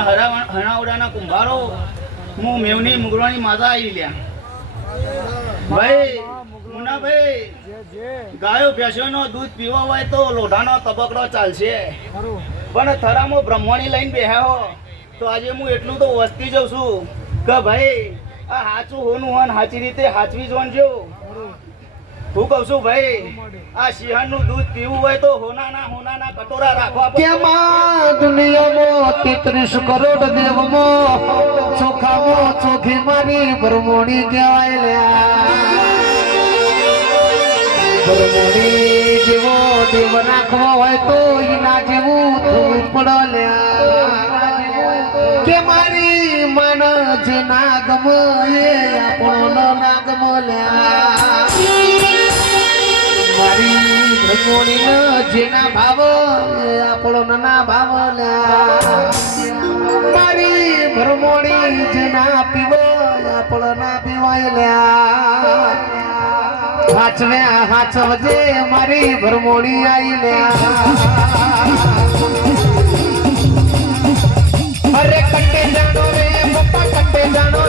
અને હણાવડાના કુંભારો હું મેવની મુગરાની માતા આવી લ્યા. ભાઈ મુનાભાઈ જે જે ગાયો ભેંસોનો દૂધ પીવો હોય તો લોઢાનો તબકડો ચાલશે. પણ થરામાં બ્રહ્મણી લઈને બેહ્યો હો તો આજે હું એટલું તો વસ્તી જઉં છું કે ભાઈ આ સાચું હોનું હોન સાચી રીતે સાચવી જોનજો ખરું. હું કહું છું ભાઈ, આ સિંહણનું દૂધ પીવું હોય તો હોનાના હોનાના કટોરા રાખવા. કેમાં દુનિયામાં તેત્રીસ કરોડ દેવમાં ચોખામાં ચોખી મારી બ્રહ્મણી કહેવાય લ્યા ભરમોણી જેવો નાખવો હોય તો એના જેવું થવું પડે લ્યા કે મારી મન જે ના ગમે એ આપણો ના લ્યા બ્રહ્મોણી જેના ભાવ એ આપણો ના ભાવ લ્યા મારી બ્રહ્મોણી જેના પીવો એ આપણો ના પીવાય લ્યા હાચવે હાચવજે મારી ભરમોડી આઈ લ્યા અરે કંડે જાણો રે પપ્પા કંડે જાણો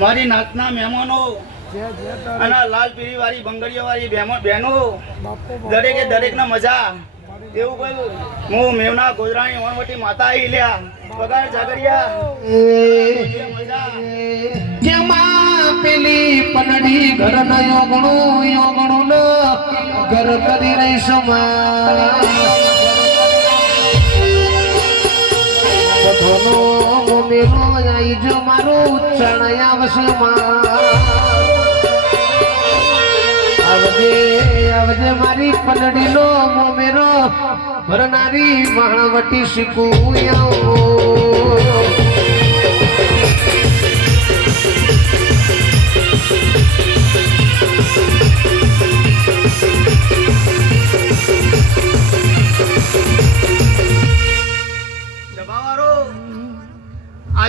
મારી નાતના મહેમાનો અને લાલ પીરી વાળી બંગડીઓ વાળી બહેનો દરેકે દરેકને મજા. એવું કહ્યું હું મેવના ગોજરાણી વણવટી માતા આવી લ્યા. પગાર જાગરિયા પેલી પનડી ઘર ન યોગણું યોગણું ન ઘર કરી રહી સમા જો મારું ચણયા વસમાં આવજે આવજે મારી પલડીનો મોમેરો ભરનારી માણવટી શીખું આવું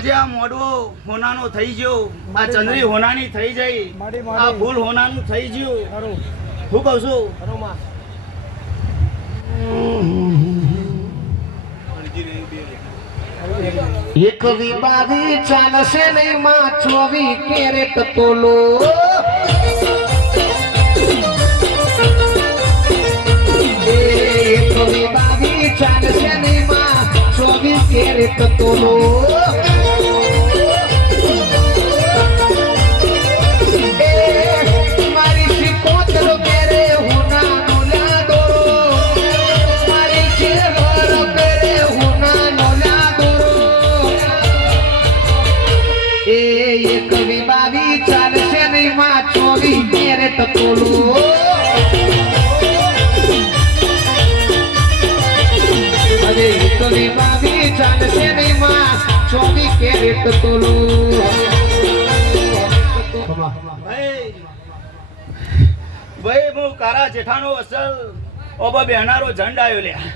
આજે આ મોડવો હોનાનો થઈ ગયો. આ ચંદ્રી હોનાની થઈ જઈ આ ભૂલ ફૂલ હોનાનું થઈ ગયું. ખરું હું કહું છું? એક વિવાદી ચાલશે નહીં માં ચોવી કેરેટ તોલો એક વિવાદી ચાલશે નહીં માં ચોવી કેરેટ તોલો. એ એક વિભાવી ચાલશે નહીં માં ચોવી મેરે તકોલો અરે એક વિભાવી ચાલશે નહીં માં ચોવી કેરેટ તોલો ભાઈ ભાઈ હું કારા જેઠાનો અસલ ઓબા બેહનારો ઝંડ આવ્યો લ્યા.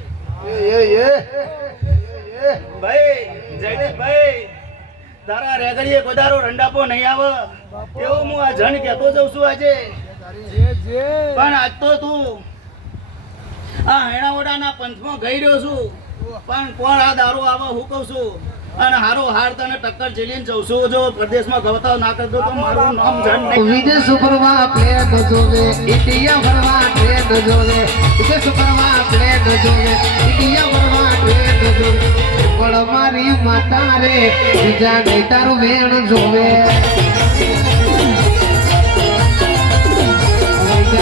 ભાઈ જયદીપભાઈ તારા રેગડીએ કોદારો રંડાપો નહીં આવે. એવું હું આ જણ કહેતો જઉં છું આજે. પણ આજ તો તું આ હેણાવડાના પંથમાં ગઈ રહ્યો છું. પણ કોણ આ દારૂ આવે હું કહું છું? અને હારું હાર તને ટક્કર ઝીલીને જઉં છું. જો પ્રદેશમાં ગવતાવ ના કરજો તો મારું નામ નહીં. વિદેશ ઉપરવા પ્લેટ જોવે ઇન્ડિયા ભરવા ટ્રેન જોવે વિદેશ ઉપરવા પ્લેટ જોવે ઇન્ડિયા ભરવા ટ્રેન જોવે પણ મારી માતા રે બીજા નહીં તારું વેણ જોવે.